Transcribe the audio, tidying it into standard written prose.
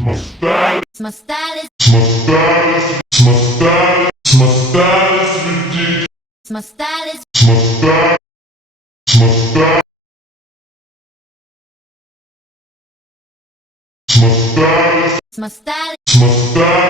My style, My style is, my style, my style, my style is ridiculous. my style is, My style, my style, my style, my style, my style.